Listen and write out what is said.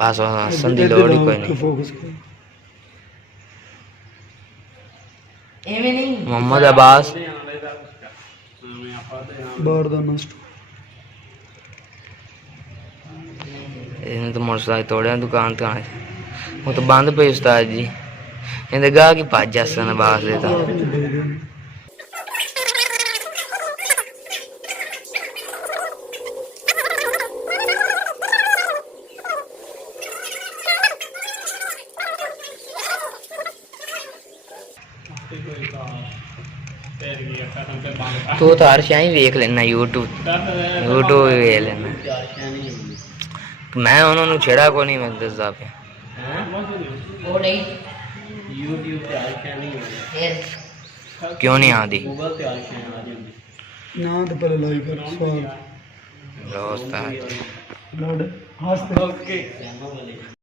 बस हसन की लोड़ ही कोई नहीं। फोकस कर मोहम्मद अब्बास बाहर दा नस्ट इन्हें तो मोटरसाइकिल तोड़िया दुकान तो आने वो तो बंद पे उस्ताद जी इन्हें गाह की भज हसन अब्बास देता तू तो हर शाही वेख लेना यूट्यूब यूट्यूब वेख लेना मैं उन्होंने छेड़ा को नहीं मैं दसदा पे क्यों नहीं आती ना तो पहले लाइक कर सवाल दोस्त लड़ हंसते